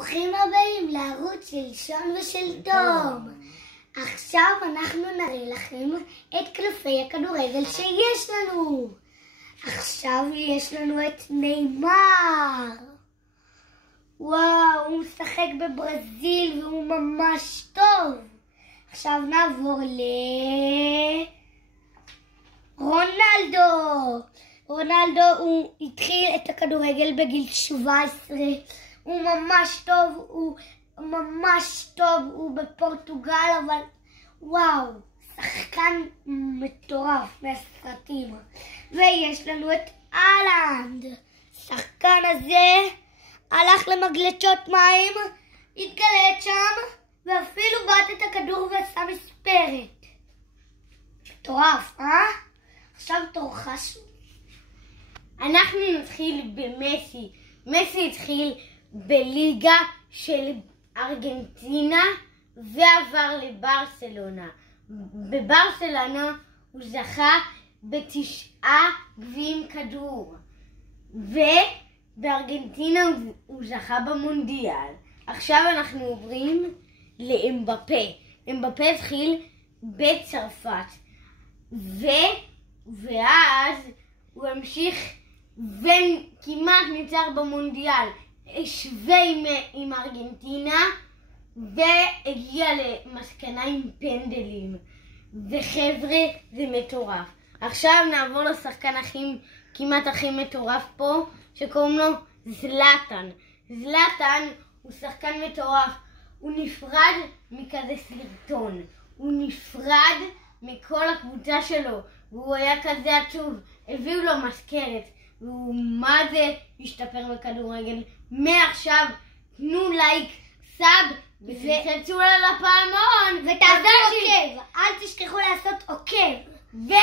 ברוכים הבאים לערוץ של שון ושל תום. עכשיו אנחנו נראה לכם את קלפי הכדורגל שיש לנו. עכשיו יש לנו את ניימר. וואו, הוא משחק בברזיל והוא ממש טוב. עכשיו נעבור רונלדו. רונלדו הוא התחיל את הכדורגל בגיל 17. הוא ממש טוב, הוא בפורטוגל, אבל וואו, שחקן מטורף מהסרטים. ויש לנו את הלנד. השחקן הזה הלך למגלשות מים, התגלת שם, ואפילו בעט את הכדור ועשה מספרת. מטורף, עכשיו תורך. אנחנו נתחיל במסי. מסי התחיל בליגה של ארגנטינה ועבר לברסלונה. בברסלונה הוא זכה ב9 גביעים כדור, ובארגנטינה הוא זכה במונדיאל. עכשיו אנחנו עוברים לאמבפה. אמבפה התחיל בצרפת, ואז הוא המשיך וכמעט ניצח במונדיאל, השווה עם ארגנטינה והגיע למסקנה עם פנדלים. וחבר'ה, זה מטורף. עכשיו נעבור לשחקן כמעט הכי מטורף פה, שקוראים לו זלאטן. זלאטן הוא שחקן מטורף. הוא נפרד מכזה סרטון. הוא נפרד מכל הקבוצה שלו, והוא היה כזה עצוב. הביאו לו מזכרת, והוא מה זה השתפר בכדורגל. מעכשיו תנו לייק, סאב, ותלחצו על הפעמון, ותעשו עוקב. אל תשכחו לעשות עוקב. ביי.